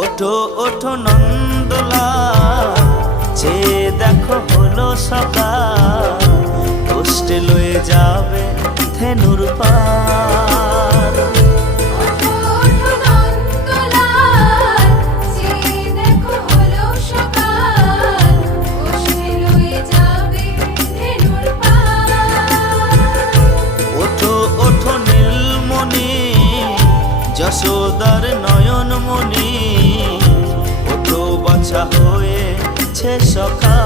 ওঠো ওঠো নন্দলাল, চেয়ে দেখো হলো সকাল, কষ্টে লয়ে যাবে ধেনুর পাল। ওঠো ওঠো নন্দলাল, চেয়ে দেখো হলো সকাল, কষ্টে লয়ে যাবে ধেনুর পাল। ওঠো ওঠো নীলমণি, যশোদার নয়নমণি, ওঠো বাছা হয়েছে সকাল।